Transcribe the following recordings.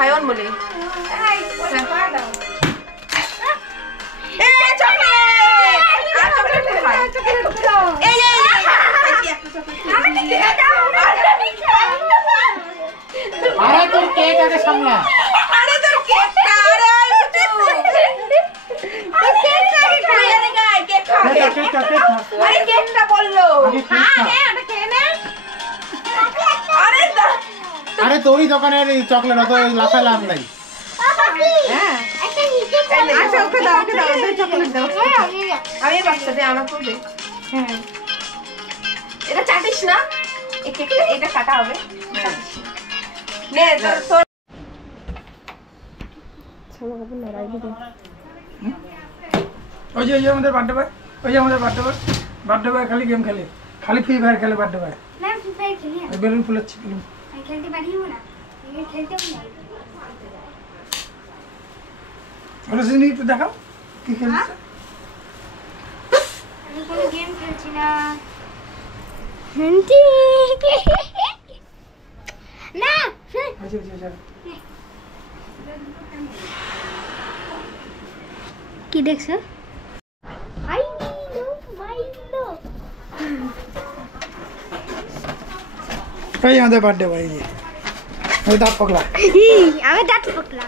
সায়ন বলে। আরে তোর কেক আগে সামলা। আরে তোর কেকটা, আরে কেক খা, আরে কেকটা বললো। আরে তোরই দোকানের চকলেট অত লাফালাম নাই। আমি বাচ্চাদের আমার করবে। হ্যাঁ এটা চাটিস না, এটা কাটা হবে। নে তোর ওই যে আমাদের বার্থডে বয়, ওই যে আমাদের বার্থডে বয় খালি গেম খেলে, খালি ফ্রি ফায়ার খেলে বার্থডে বয়। বেলুন ফুলাচ্ছি, বেলুন খেলতে পারিও না, খেলতেও না। রোশনি একটু দেখাও কি খেলছে। আমি কোনো গেম খেলছি না। না কি দেখছো? ওই আমাদের বার্থডে বয়, ওই দাঁত পকলা। আমি দাঁত পকলাম।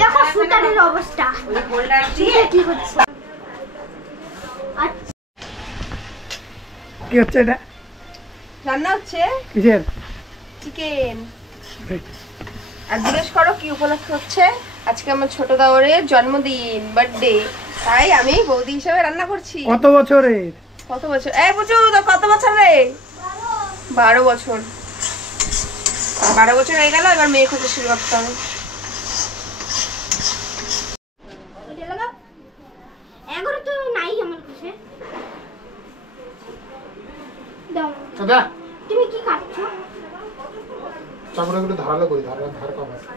দেখো সুতারের অবস্থা কি হচ্ছে। কি হচ্ছে এটা? রান্না হচ্ছে কিসের? চিকেন। আর জিজ্ঞেস করো কি উপলক্ষে হচ্ছে। আজকে আমার ছোট দাওরের জন্মদিন, বার্থডে, তাই আমি বৌদি হিসেবে রান্না করছি। কত বছরের? কত বছর? এই বুঝু তো কত বছর রে? 12 বছর। 12 বছর হয়ে গেল, এবার মেয়ে খোঁজা শুরু করতে হবে। এগারো তো নাই আমার কাছে। তুমি কি খাচ্ছ? চামড়াগুলো ধারালো করি, ধার কম আছে।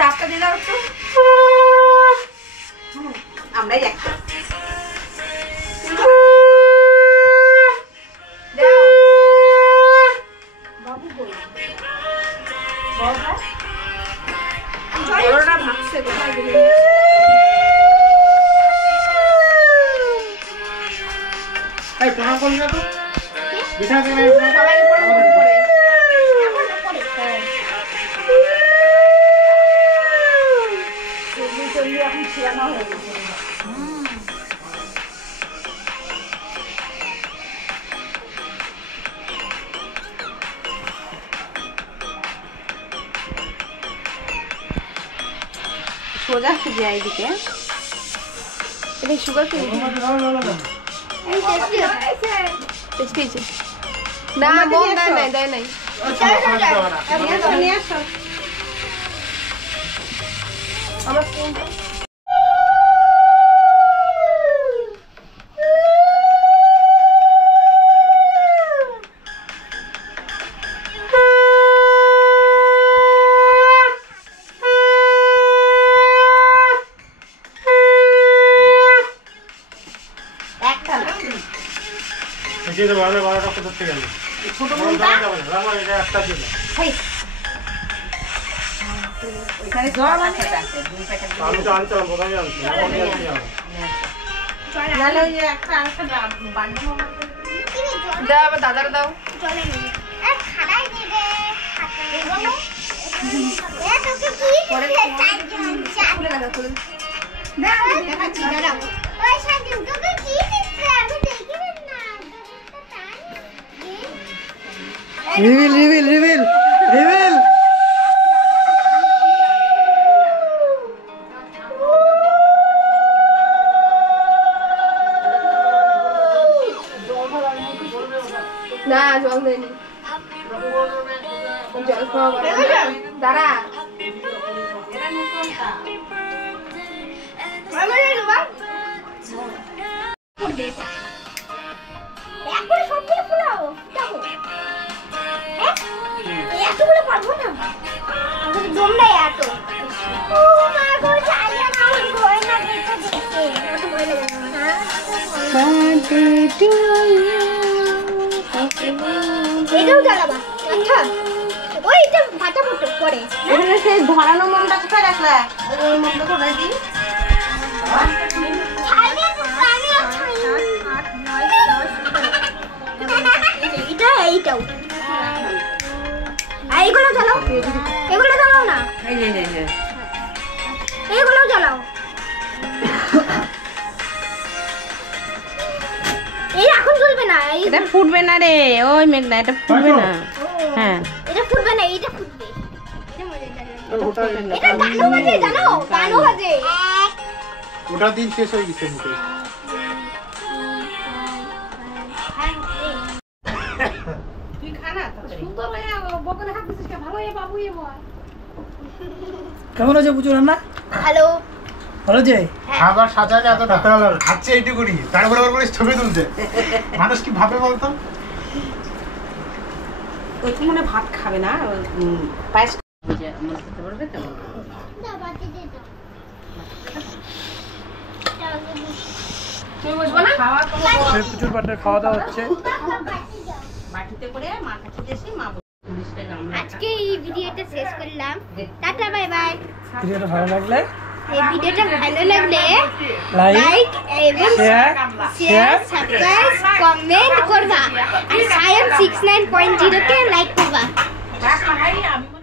তাপটা দিয়ে দাও একটু। আমরাই একটা ভাগছে কোথায় গেলে। এই প্রণাম করলি না তো? বিছানা থেকে সবাই পরে এখন ছিড়ানো হয়ে গেছে। সোজা খুঁজে এইদিকে এটা সুগার ফ্রি না বোন দেয় নাই। আমার ছোট একটা দিন এখানে জ্বর আছে দুই প্যাকেট আমি তো আনতাম বোধহয় আনছি নালে ওই একটা আরেকটা বান্ডো দাও আবার দাদার দাও চলে নি আর খাড়াই দিবে খাতা এ তোকে কি করে খুলে লাগা খুলে দাও দেখাচ্ছি দাঁড়াও ওই সাজু তোকে কি দিচ্ছে আমি দেখিবেন না রিভিল না জল দেয়নি জল খাওয়া দাঁড়া একবারে সবগুলো ফুলাও তোমরাই এত ও মা গো চাইয়া না আমার গয়না দেখতে দেখতে কত ভয় লাগে না এটাও জ্বালাবা আচ্ছা ওইটা ফাটা ফুটো পড়ে এখানে সেই ধরানো মোমটা কোথায় রাখলা ওই মোমটা কোথায় দিই এইটাও এইগুলো জ্বালাও এগুলো জ্বালাও না এইগুলো জ্বালাও এই এখন জ্বলবে না এটা ফুটবে না রে ওই মেঘনা এটা ফুটবে না হ্যাঁ এটা ফুটবে না এটা ফুটবে এটা গানো বাজে জানো গানো বাজে ওটা দিন শেষ হয়ে গেছে মুখে তুই খানা সুন্দর হয়ে বকলে হাত দিছিস ভালো হয়ে বাবু এ বল কেমন আছে পুজো রান্না হ্যালো ভালো যে খাবার সাজালে এত টাকা লাগে খাচ্ছে এইটুকুনি তারপরে আবার বলিস ছবি তুলতে মানুষ কি ভাবে বলতো ওই তো মনে ভাত খাবে না পায়েস মনে করতে পারবে তেমন তুমি বুঝবো না সেই পুজোর পাটে খাওয়া দাওয়া হচ্ছে বাটিতে করে মার কাছে এসে মা আজকে এই ভিডিওটা শেষ করলাম টাটা বাই বাই ভিডিওটা ভালো লাগলে এই ভিডিওটা ভালো লাগলে লাইক এবং শেয়ার সাবস্ক্রাইব কমেন্ট করবা আর সায়েন্স 69.0 কে লাইক করবা আমি